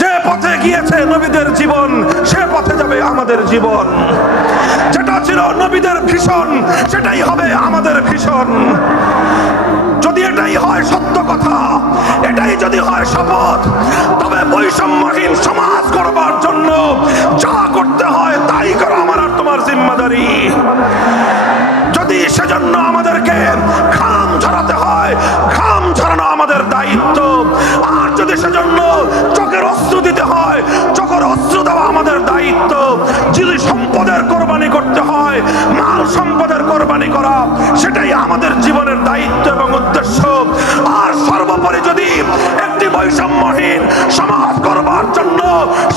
যে পথে গিয়েছে নবীদের জীবন, সে পথে যাবে আমাদের জীবন। যেটা ছিল নবীদের ভীষণ, সেটাই হবে আমাদের ভীষণ। যদি এটাই হয় সত্য কথা, এটাই যদি হয় শপথ, তবে বৈষম্যহীন সমাজ করবার জন্য যা করতে হয় তাই করো আমার আর তোমার জিম্মাদারি। যদি সেজন্য আমাদেরকে ঘাম ঝরাতে হয়, ঘাম ঝরানো আমাদের দায়িত্ব। আর যদি সেজন্য চোখের অস্ত্র দিতে হয়, চোখের অস্ত্র দেওয়া আমাদের দায়িত্ব। যদি সম্পদের কোরবানি করতে হয়, মাল সম্পদের কোরবানি করা, সেটাই আমাদের জীবনের দায়িত্ব এবং উদ্দেশ্য। আর সর্বোপরি যদি একটি বৈষম্যহীন সমাজ করবার জন্য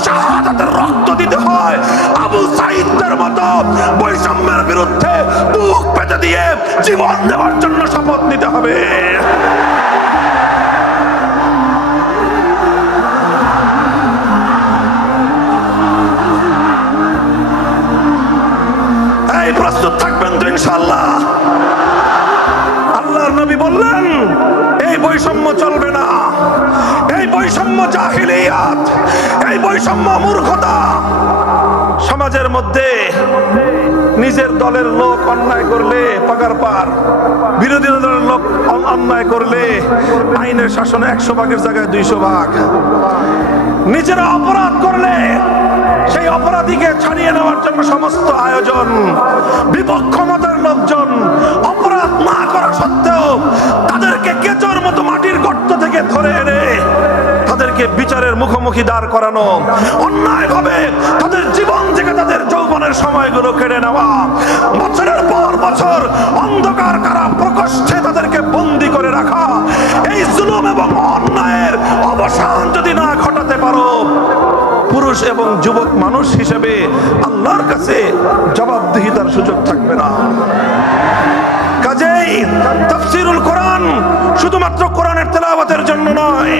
শাহাদাতের রক্ত দিতে হয়, আবু সাঈদের মতো বৈষম্যের বিরুদ্ধে বুক পেতে দিয়ে জীবন দেওয়ার জন্য শপথ নিতে হবে। এই প্রস্তুত থাকবেন তো ইনশাআল্লাহ? আল্লাহর নবী বললেন এই বৈষম্য চলবে না, এই বৈষম্য জাহিলিয়াত, এই বৈষম্য মূর্খতা। সমাজের মধ্যে নিজের দলের লোক অন্যায় করলে পাগার পার, বিরোধী দলের লোক অন্যায় করলে আইনের শাসনে 100 ভাগের জায়গায় 200 ভাগ। নিজেরা অপরাধ করলে সেই অপরাধীকে ছাড়িয়ে নেওয়ার জন্য সমস্ত আয়োজন। বিপক্ষ মতের লোকজন অপরাধ না করা সত্ত্বেও তাদেরকে কেচোর মতো মাটির গর্ত থেকে ধরে এনে তাদেরকে বিচারের মুখোমুখি দাঁড় করানো, অন্যায় ভাবে তাদের জীবন থেকে তাদের যৌবনের সময়গুলো কেড়ে নেওয়া, বছরের পর বছর অন্ধকার কারা প্রকোষ্ঠে তাদেরকে বন্দী করে রাখা। এই জুলুম এবং অন্যায়ের অবসান যদি না ঘটাতে পারো, পুরুষ এবং যুবক মানুষ হিসেবে আল্লাহর কাছে জবাবদিহিতার সুযোগ থাকবে না। কাজেই তাফসীরুল কোরআন শুধুমাত্র কোরআনের তেলাওয়াতের জন্য নয়,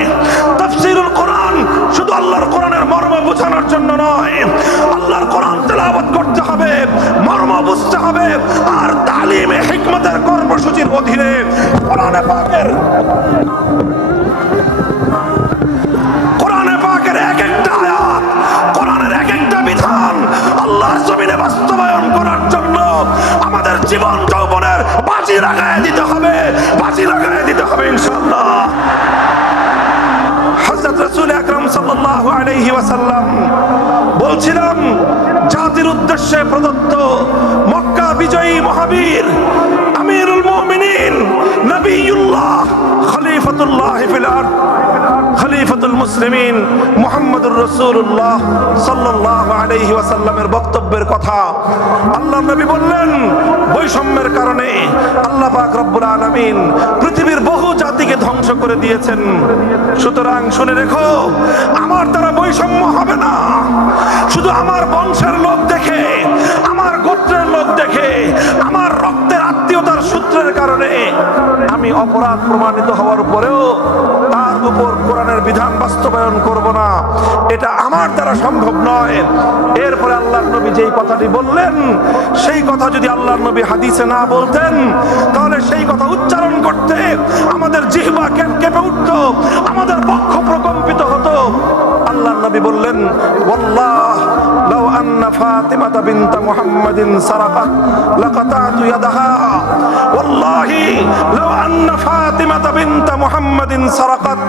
তাফসীরুল কোরআন শুধু আল্লাহর কোরআনের মর্ম বোঝানোর জন্য নয়। আল্লাহর কোরআন তেলাওয়াত করতে হবে, মর্ম বুঝতে হবে। আর তালিমে হিকমতের কর্মসূচির অধীনে কোরআনে পাকের এক একটা আয়াত, কোরআনের এক একটা বিধান আল্লাহর জমিনে বাস্তবায়ন করার জন্য আমাদের জীবন যৌবনের বাজি লাগায় দিতে হবে, বাজি লাগায় দিতে হবে ইনশাআল্লাহ। হযরত রাসূল আকরাম সাল্লাল্লাহু আলাইহি ওয়াসাল্লাম বলছিলাম, জাতির উদ্দেশ্যে প্রদত্ত মক্কা বিজয়ী মহাবীর আমিরুল মুমিনিন নবিয়ুল্লাহ খলিফাতুল্লাহ ফিল আরদ খলিফাতুল মুসলিমিন মুহাম্মদুর রাসূলুল্লাহ সাল্লাল্লাহু আলাইহি ওয়াসাল্লামের বক্তব্যের কথা আল্লাহর নবী বললেন, বৈষম্যের কারণে আল্লাহ পাক রব্বুল আলামিন পৃথিবীর বহু জাতিকে ধ্বংস করে দিয়েছেন। সুতরাং শুনে রেখো, আমার দ্বারা বৈষম্য হবে না। শুধু আমার বংশের লোক দেখে, আমার গোত্রের লোক দেখে, আমার রক্তের আত্মীয়তার সূত্রের কারণে আমি অপরাধ প্রমাণিত হওয়ার পরেও তার উপর কোরআনের বিধান বাস্তবায়ন করব না, এটা আমার দ্বারা সম্ভব নয়। এরপরে আল্লাহর নবী যেই কথাটি বললেন, সেই কথা যদি আল্লাহর নবী হাদিসে না বলতেন, তাহলে সেই কথা উচ্চারণ করতে আমাদের জিহ্বা কেঁপে উঠত, আমাদের বক্ষ প্রকম্পিত হতো। আল্লাহর নবী বললেন, ওয়াল্লাহ লাউ আন্না ফাতিমাতা বিনতা মুহাম্মাদিন সারাকাত লাকাতাতু ইয়াদাহা, ওয়াল্লাহি লাউ আন্না ফাতিমাতা বিনতা মুহাম্মাদিন সারাকাত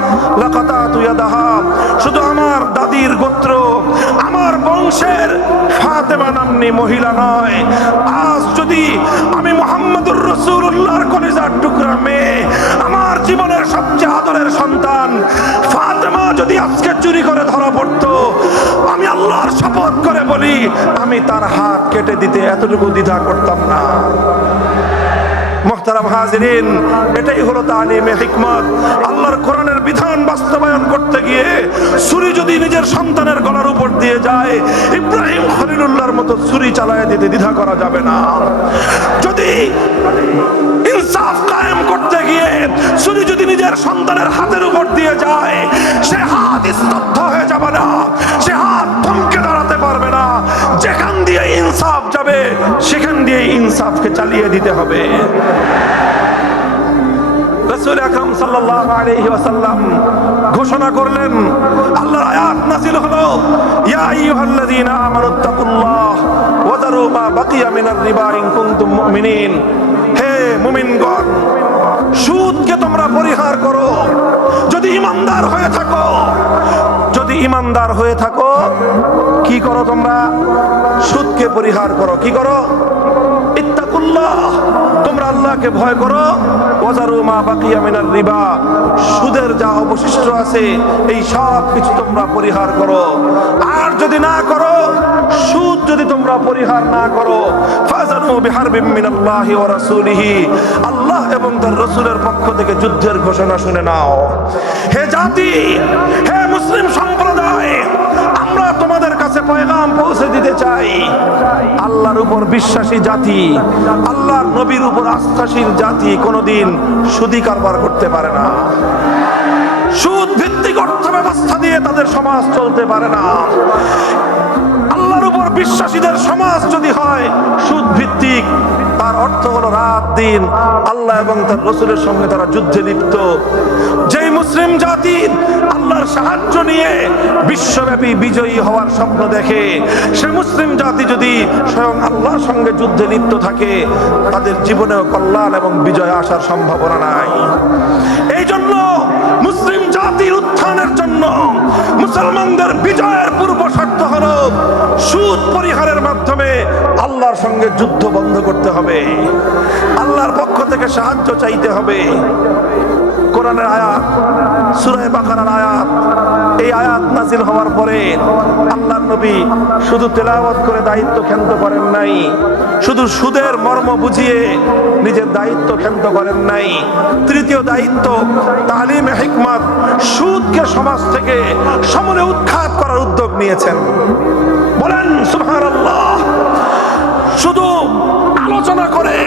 লাকাতাতু ইয়াদাহা। শুধু আমার দাদির গোত্র, আমার বংশের ফাতেমা নাম্নী মহিলা নয়, আজ যদি আমি মুহাম্মদুর রাসূলুল্লাহর কলিজার টুকরা মেয়ে, আমার জীবনের সবচেয়ে আদরের সন্তান ফাতেমা যদি আজকে চুরি করে ধরা পড়তো, আমি আল্লাহর শপথ করে বলি, আমি তার হাত কেটে দিতে এতটুকু দ্বিধা করতাম না। মুহতারাম হাজিরিন, এটাই হলো তালিমে হিকমত। আল্লাহর কোরআনের বিধান বাস্তবায়ন করতে গিয়ে ছুরি যদি নিজের সন্তানের গলার উপর দিয়ে যায়, ইব্রাহিম খলিলুল্লাহর মতো ছুরি চালায় দিতে দ্বিধা করা যাবে না। যদি ইনসাফ কায়েম করতে গিয়ে ছুরি যদি নিজের সন্তানের হাতের উপর দিয়ে যায়, সে হাত স্তব্ধ হয়ে যাবে না, সে হাত থমকে দাঁড়াতে পারবে না। যেখান দিয়ে ইনসাফ যাবে, সেখান দিয়ে ইনসাফকে চালিয়ে দিতে হবে। রাসূল আকরাম সাল্লাল্লাহু আলাইহি ওয়াসাল্লাম ঘোষণা করলেন, আল্লাহর আয়াত আইয়ুহাল্লাযীনা আমানুত্তাকুল্লাহ ওয়া যারু মা বাকিয়া মিনার রিবা ইন কুনতুম মুমিনিন। হে মুমিনগণ, সুদকে তোমরা পরিহার করো যদি ঈমানদার হয়ে থাকো। যদি ঈমানদার হয়ে থাকো, কি করো তোমরা? সুদকে পরিহার করো। কি করো? ইত্তাকুল্লাহ, তোমরা আল্লাহকে ভয় করো। ওয়াজারু মা বাকিয়া মিনার রিবা, সুদের যা অবশিষ্ট আছে এই সব কিছু তোমরা পরিহার করো। আর যদি না করো, সুদ যদি তোমরা পরিহার না করো, ফাযানু বিহারবিম মিনাল্লাহি ওয়া রাসূলিহি, আল্লাহ এবং তার রাসূলের পক্ষ থেকে যুদ্ধের ঘোষণা শুনে নাও। হে জাতি, হে মুসলিম সম্প্রদায়, আমরা তোমাদের কাছে পয়গাম পৌঁছে দিতে চাই। আল্লাহর উপর বিশ্বাসী জাতি, আল্লাহর নবীর উপর আস্থাশীল জাতি কোনোদিন সুদি কারবার করতে পারে না। সুদ ভিত্তিক অর্থ ব্যবস্থা দিয়ে তাদের সমাজ চলতে পারে না। আল্লাহর উপর বিশ্বাসীদের সমাজ যদি হয় সুদ ভিত্তিক, তার অর্থ হলো রাত দিন আল্লাহ এবং তার রাসূলের সঙ্গে তারা যুদ্ধে লিপ্ত। যেই মুসলিম জাতি আল্লাহর সাহায্য নিয়ে বিশ্বব্যাপী বিজয়ী হওয়ার স্বপ্ন দেখে, সে মুসলিম জাতি যদি স্বয়ং আল্লাহর সঙ্গে যুদ্ধে লিপ্ত থাকে, তাদের জীবনেও কল্যাণ এবং বিজয় আসার সম্ভাবনা নাই। এই জন্য মুসলিম জাতির উত্থানের জন্য, মুসলমানদের বিজয়ের পূর্ব শর্ত হলো সুদ পরিহারের মাধ্যমে আল্লাহর সঙ্গে যুদ্ধ বন্ধ করতে হবে, আল্লাহর পক্ষ থেকে সাহায্য চাইতে হবে। কোরআনের আয়াত, সূরা বাকারার আয়াত, এই আয়াত নাযিল হওয়ার পরে আল্লাহর নবী শুধু তেলাওয়াত করে দায়িত্ব ক্ষান্ত করেন নাই, শুধু সুদের মর্ম বুঝিয়ে নিজের দায়িত্ব ক্ষান্ত করেন নাই। তৃতীয় দায়িত্ব তালিমে হিকমত, সুদকে সমাজ থেকে সমূলে উৎখাত করার উদ্যোগ নিয়েছেন। বলেন সুবহানাল্লাহ। শুধু আলোচনা করে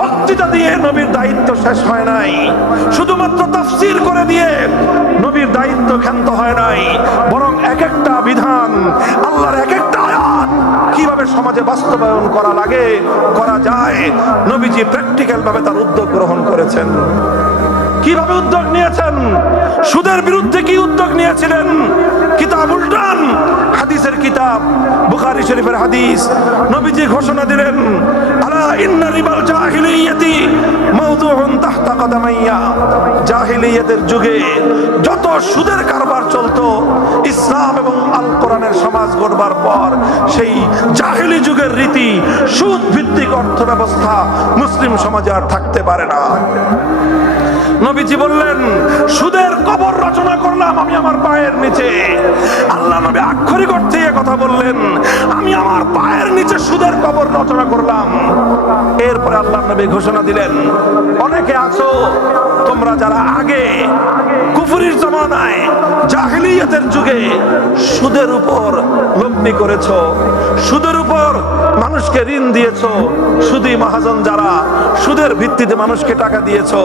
বক্তৃতা দিয়ে নবীর দায়িত্ব শেষ হয় নাই, শুধুমাত্র তাফসীর করে দিয়ে নবীর দায়িত্ব ক্ষান্ত হয় নাই, বরং এক একটা বিধান, আল্লাহর এক একটা আয়াত কিভাবে সমাজে বাস্তবায়ন করা লাগে, করা যায়, নবীজি প্র্যাকটিক্যাল ভাবে তার উদ্যোগ গ্রহণ করেছেন। কিভাবে উদ্যোগ নিয়েছেন? সুদের বিরুদ্ধে কি উদ্যোগ নিয়েছিলেন? কিতাব উল্টান, হাদিসের কিতাব বুখারী শরীফের হাদিস, নবীজি ঘোষণা দিলেন, আলা ইন্না রিবাল জাহিলিয়াতি মাওদুউন তাহতা কাদামাইয়া। জাহিলিয়াতের যুগে যত সুদের কারবার চলতো, ইসলাম এবং আল কোরআনের সমাজ গড়বার পর সেই জাহিলি যুগের রীতি, সুদ ভিত্তিক অর্থ ব্যবস্থা মুসলিম সমাজে আর থাকতে পারে না। নবীজি বললেন, সুদের কবর রচনা করলাম আমি আমার পায়ের নিচে। আল্লাহ নবী আক্ষরিক অর্থে কথা বললেন, আমি আমার পায়ের নিচে সুদের কবর রচনা করলাম। এরপরে আল্লাহ নবী ঘোষণা দিলেন, অনেকে আছো তোমরা যারা আগে কুফরির জমানায় জাহিলিয়াতের যুগে সুদের উপর লগ্নি করেছো, সুদের উপর মানুষকে ঋণ দিয়েছো, সুদী মহাজন যারা সুদের ভিত্তিতে মানুষকে টাকা দিয়েছো,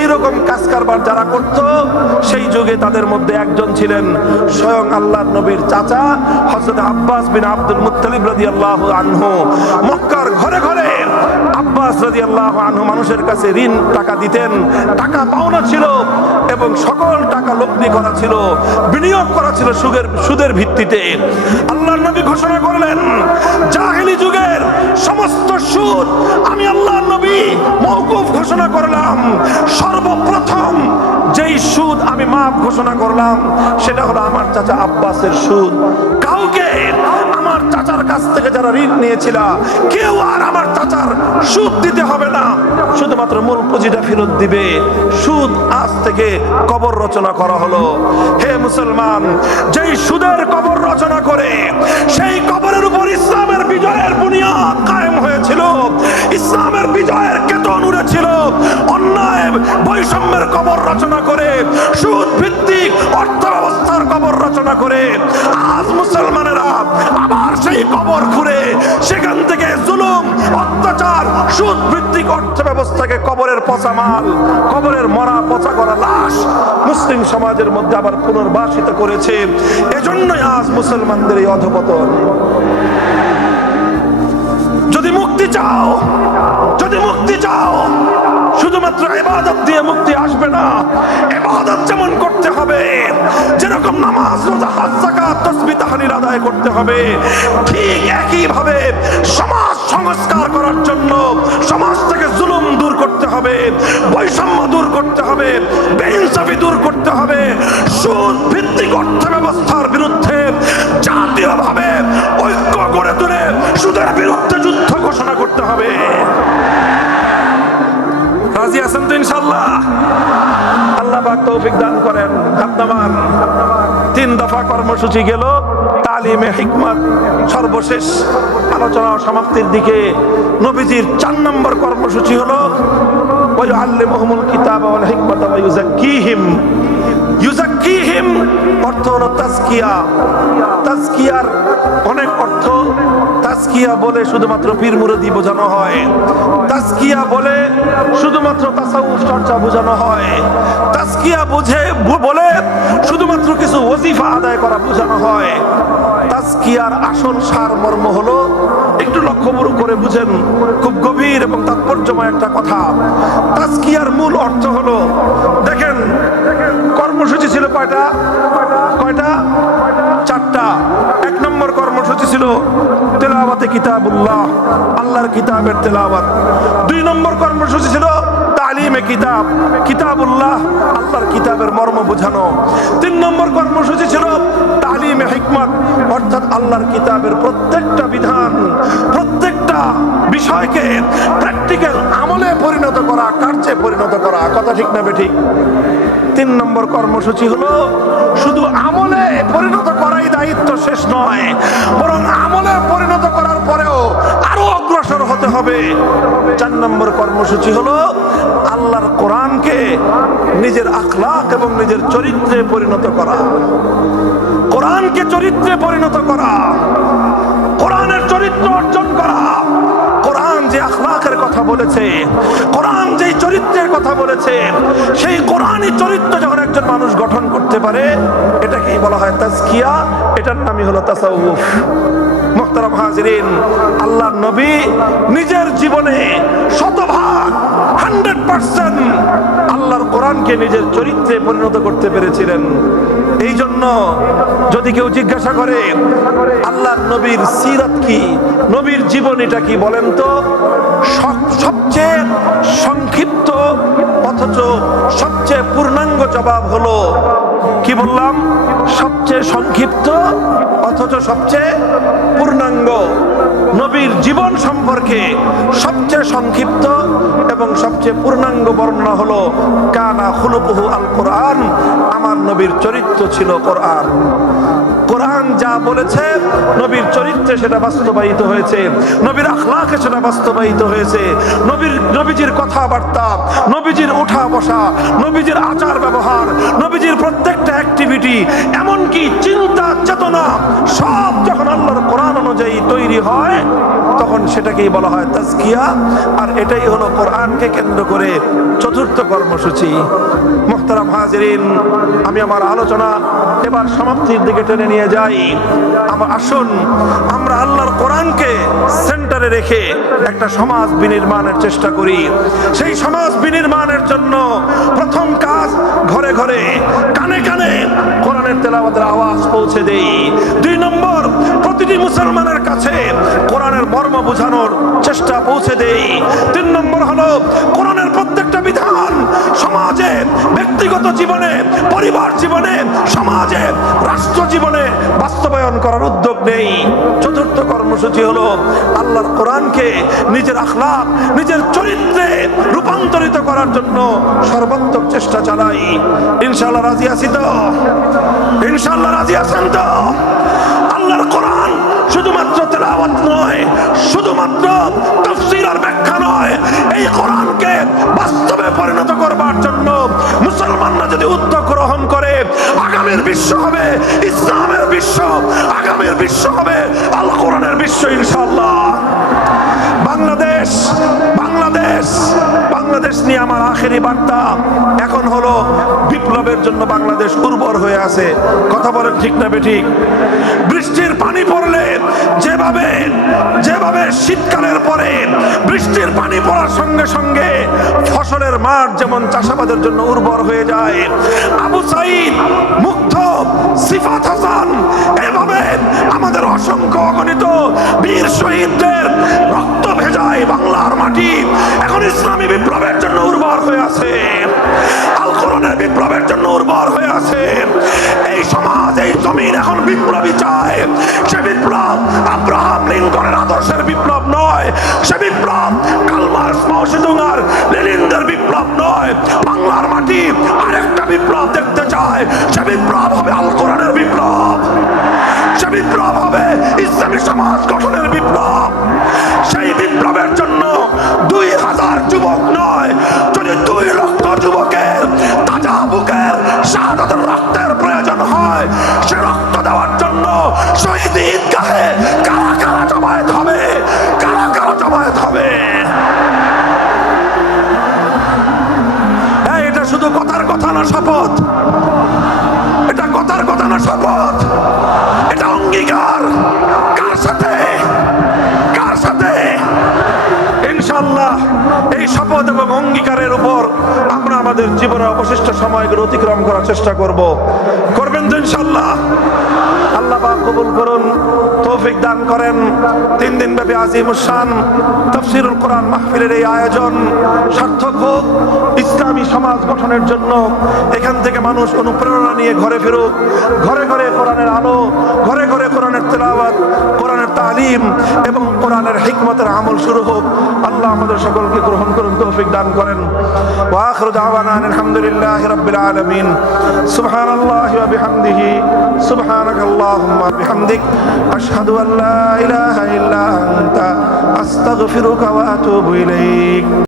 এইরকম কাজ কারবার যারা করত, সেই যুগে তাদের মধ্যে একজন ছিলেন স্বয়ং আল্লাহর নবীর চাচা হযরত আব্বাস বিন আব্দুল মুত্তালিব রাদিয়াল্লাহু আনহু। মক্কার ঘরে ঘরে আব্বাস রাদিয়াল্লাহু আনহু মানুষের কাছে ঋণ টাকা দিতেন, টাকা পাওনা ছিল এবং সকল টাকা লগ্নি করা ছিল, বিনিয়োগ করা ছিল সুদের ভিত্তিতে। আল্লাহর নবী ঘোষণা করলেন, জাহেলি যুগের সমস্ত সুদ আমি আল্লাহর নবী মওকুফ ঘোষণা করলাম। সর্বপ্রথম যেই সুদ আমি মাফ ঘোষণা করলাম সেটা হলো আমার চাচা আব্বাসের সুদ। কাউকে আমার চাচার কাছ থেকে যারা ঋণ নিয়েছিল, কেউ আর আমার চাচার সুদ দিতে হবে না, শুধুমাত্র মূল পুঁজিটা ফেরত দিবে। সুদ আজ থেকে কবর রচনা করা হলো। হে মুসলমান, যেই সুদের কবর রচনা করে সেই কবরের উপর ইসলামের বিজয়ের বুনিয়াদ কায়েম হয়েছিল, ইসলামের বিজয়ের কেতন উড়েছিল, অন্যায় বৈষম্যের কবর রচনা করে, সুদ ভিত্তিক অর্থ ব্যবস্থার কবর রচনা করে আজ মুসলমানেরা আবার সেই কবর খুঁড়ে সেখান থেকে জুলুম, অত্যাচার, সুদ ভিত্তিক অর্থ ব্যবস্থাকে কবরের পচা মাল, কবরের মরা পচা করা লাশ মুসলিম সমাজের মধ্যে আবার পুনর্বাসিত করেছে। এজন্যই আজ মুসলমানদের এই অধপতন। যদি মুক্তি চাও, যদি মুক্তি চাও, শুধুমাত্র ইবাদত দিয়ে মুক্তি আসবে না। ইবাদত যেমন করতে হবে, যেরকম নামাজ, রোজা, হজ, যাকাত, তাসবিহ তাহলিল আদায় করতে হবে। ঠিক একইভাবে সমাজ সংস্কার করার জন্য সমাজ থেকে জুলুম দূর করতে হবে, বৈষম্য দূর করতে হবে, বেইনসাফি দূর করতে হবে, সুদ ভিত্তিক অর্থ ব্যবস্থার বিরুদ্ধে জাতীয়ভাবে ঐক্য গড়ে তুলে সুদের বিরুদ্ধে যুদ্ধ ঘোষণা করতে হবে। রাজি আছেন তো ইনশাআল্লাহ? আল্লাহ পাক তৌফিক দান করেন। আপনার 3 দফা কর্মসূচি গেল, তালিমে হিকমত সর্বশেষ আলোচনা সমাপ্তির দিকে। নবীজির 4 নম্বর কর্মসূচি হলো ওয়ায়ুআল্লিমুহুমুল কিতাবা ওয়াল হিকমাতা ওয়া ইউযাক্কিহিম। ইউযাক্কিহিম অর্থ হলো তাজকিয়া। তাজকিয়ার অনেক অর্থ। তাজকিয়া বলে শুধুমাত্র পীর মুরিদি বোঝানো হয়, তাজকিয়া বলে শুধুমাত্র তাসাউফ চর্চা বোঝানো হয়, তাজকিয়া বলে শুধুমাত্র কিছু ওজিফা আদায় করা বোঝানো হয়। তাজকিয়ার আসল সার মর্ম হলো, একটু লক্ষ্য করে বুঝেন, খুব গভীর এবং তাৎপর্যময় একটা কথা। তাজকিয়ার মূল অর্থ হলো, দেখেন কর্মসূচি ছিল কয়টা? 4টা। 1 নম্বর কর্মসূচি ছিল তেলাওয়াতে কিতাবুল্লাহ, আল্লাহর কিতাবের তেলাওয়াত। 2 নম্বর কর্মসূচি ছিল তালিমে কিতাব, কিতাবুল্লাহ, আল্লাহর কিতাবের মর্ম বোঝানো। 3 নম্বর কর্মসূচি ছিল তালিমে হিকমত, অর্থাৎ আল্লাহর কিতাবের প্রত্যেকটা বিধান, প্রত্যেকটা বিষয়কে প্র্যাকটিক্যাল আমলে পরিণত করা, কার্যে পরিণত করা। কথা ঠিক না বেঠিক? 3 নম্বর কর্মসূচি হলো শুধু আমলে পরিণত করাই দায়িত্ব শেষ নয়, বরং আমলে পরিণত করার পরেও আরো অগ্রসর হতে হবে। 4 নম্বর কর্মসূচি হলো আল্লাহর কোরআনকে নিজের আখলাক এবং নিজের চরিত্রে পরিণত করা। কোরআনকে চরিত্রে পরিণত করা, কোরআনের চরিত্র অর্জন করা। কোরআন যে আখলাকের কথা বলেছে, কোরআন যেই চরিত্রের কথা বলেছে, সেই কোরআনই চরিত্র যখন একজন মানুষ গঠন করতে পারে, এটাকেই বলা হয় তাজকিয়া। এটার নামই হলো তাসাউফ। মুহতারাম হাজিরিন, আল্লাহর নবী নিজের জীবনে 100% আল্লাহর কোরআনকে নিজের চরিত্রে পরিণত করতে পেরেছিলেন। এই জন্য যদি কেউ জিজ্ঞাসা করে আল্লাহর নবীর সিরাত কি, নবীর জীবনীটা কি, বলেন তো সবচেয়ে সংক্ষিপ্ত অথচ সবচেয়ে পূর্ণাঙ্গ জবাব হলো, কি বললাম? সবচেয়ে সংক্ষিপ্ত অথচ সবচেয়ে পূর্ণাঙ্গ। নবীর জীবন সম্পর্কে সবচেয়ে সংক্ষিপ্ত এবং সবচেয়ে পূর্ণাঙ্গ বর্ণনা হলো কানা খুলুকুহু আল কোরআন, আমার নবীর চরিত্র ছিল কোরআন। কোরআন যা বলেছে নবীর চরিত্রে সেটা বাস্তবায়িত হয়েছে, নবীর আখলাকে সেটা বাস্তবায়িত হয়েছে। নবীজির কথাবার্তা, নবীজির উঠা বসা, নবীজির আচার ব্যবহার, নবীজির প্রত্যেকটা অ্যাক্টিভিটি, এমনকি চিন্তা চেতনা, সব যখন আল্লাহর কোরআন অনুযায়ী তৈরি হয়, তখন সেটাকেই বলা হয় তাজকিয়া। আর এটাই হলো কোরআনকে কেন্দ্র করে 4র্থ কর্মসূচি। মুহতারাম হাজিরিন, আমি আমার আলোচনা এবার সমাপ্তির দিকে টেনে নিয়ে যাই। আসুন আমরা আল্লাহর কোরআনকে সেন্টারে রেখে একটা সমাজ বিনির্মাণের চেষ্টা করি। সেই সমাজ বিনির্মাণের জন্য প্রথম কাজ, ঘরে ঘরে কানে কানে কোরআনের তেলাওয়াতের আওয়াজ পৌঁছে দেই। 2 নম্বর, প্রতিটি মুসলমানের কাছে কোরআনের মর্ম বোঝানোর চেষ্টা পৌঁছে দেই। 3 নম্বর হলো কোরআনের প্রত্যেকটা বিধান সমাজে, ব্যক্তিগত জীবনে, পরিবার জীবনে, সমাজে, রাষ্ট্র জীবনে বাস্তবায়ন করার উদ্যোগ নেই। 4র্থ কর্মসূচি হলো আল্লাহর কোরআনকে নিজের আখলাক, নিজের চরিত্রে রূপান্তরিত করার জন্য সর্বাত্মক চেষ্টা চালাই। ইনশাআল্লাহ রাজি আছি তো? ইনশাআল্লাহ রাজি আছেন তো? আল্লাহর কোরআন শুধুমাত্র তেলাওয়াত নয়, শুধুমাত্র তাফসীর আর ব্যাখ্যা নয়, এই কোরআনকে বাস্তবে পরিণত করবার জন্য মুসলমানরা যদি উদ্যোগ গ্রহণ করে, আগামীর বিশ্ব হবে ইসলামের বিশ্ব, আগামীর বিশ্ব হবে আল কোরআনের বিশ্ব ইনশাআল্লাহ। বাংলাদেশ বাংলাদেশ নিয়ে আমার আখেরি বার্তা এখন হলো, বিপ্লবের জন্য বাংলাদেশ উর্বর হয়ে আছে। কথা বলেন ঠিক না বেঠিক? বৃষ্টির পানি পড়লে যেভাবে শীতকালের পরে বৃষ্টির পানি পড়ার সঙ্গে সঙ্গে ফসলের মাঠ যেমন চাষাবাদের জন্য উর্বর হয়ে যায়, আবু সাইদ, মুগ্ধ, সিফাত হাসান এভাবে অগণিত বীর শহীদদের রক্ত ভেজায় বাংলার মাটি এখন ইসলামী বিপ্লবের জন্য উর্বর হয়ে আছে, আল কোরআনের বিপ্লবের জন্য উর্বর হয়ে আছে। এই সমাজ, এই জমিন এখন বিপ্লবী চায়। সে বিপ্লব আব্রাহাম লিঙ্কনের আদর্শের বিপ্লব নয়, সে বিপ্লব কার্ল মার্কস, মাও সেতুং আর লেনিনদের বিপ্লব নয়। বাংলার মাটি আরেকটা বিপ্লব দেখতে চায়, সে বিপ্লব হবে আল কোরআনের বিপ্লব, সে বিপ্লব হবে ইসলামী সমাজ গঠনের বিপ্লব। সেই বিপ্লবের জন্য 2000 যুবক নয়, যদি 2 লক্ষ যুবকের তাজা বুকের শাহাদাতের রক্তের প্রয়োজন হয়, সে রক্ত দেওয়ার জন্য শহীদ ঈদগাহে কারা কারা জমায়েত হবে, কারা কারা জমায়েত হবে। এটা শুধু কথার কথা না, শপথ। এটা কথার কথা না, শপথ। এটা অঙ্গীকার। কার সাথে? কার সাথে? ইনশাআল্লাহ এই শপথ এবং অঙ্গীকারের উপর আমরা আমাদের জীবনের অবশিষ্ট সময়গুলো অতিক্রম করার চেষ্টা করব। করবেন তো ইনশাআল্লাহ? আল্লাহ পাক কবুল করুন, তৌফিক দান করেন। 3 দিন ব্যাপী আজিমুস শান তাফসীরুল কোরআন মাহফিলের এই আয়োজন সার্থক হোক ইসলামী সমাজ গঠনের জন্য। এখান থেকে মানুষ অনুপ্রেরণা নিয়ে ঘরে ফিরুক, ঘরে ঘরে কোরআনের আলো, ঘরে ঘরে কোরআনের তেলাওয়াত, কোরআনের তালিম এবং কোরআনের হিকমতের আমল শুরু হোক। আল্লাহ আমাদের সকলকে গ্রহণ করুন, তৌফিক দান করেন। ওয়া আখিরু দাওয়ানা আলহামদুলিল্লাহি রাব্বিল আলামিন। সুবহানাল্লাহি ওয়া বিহামদিহি, সুবহানাকাল্লাহুম্মা বিহামদিক, আশহাদু আল্লা ইলাহা ইল্লা আনতা, আস্তাগফিরুকা ওয়া আতুবু ইলাইক।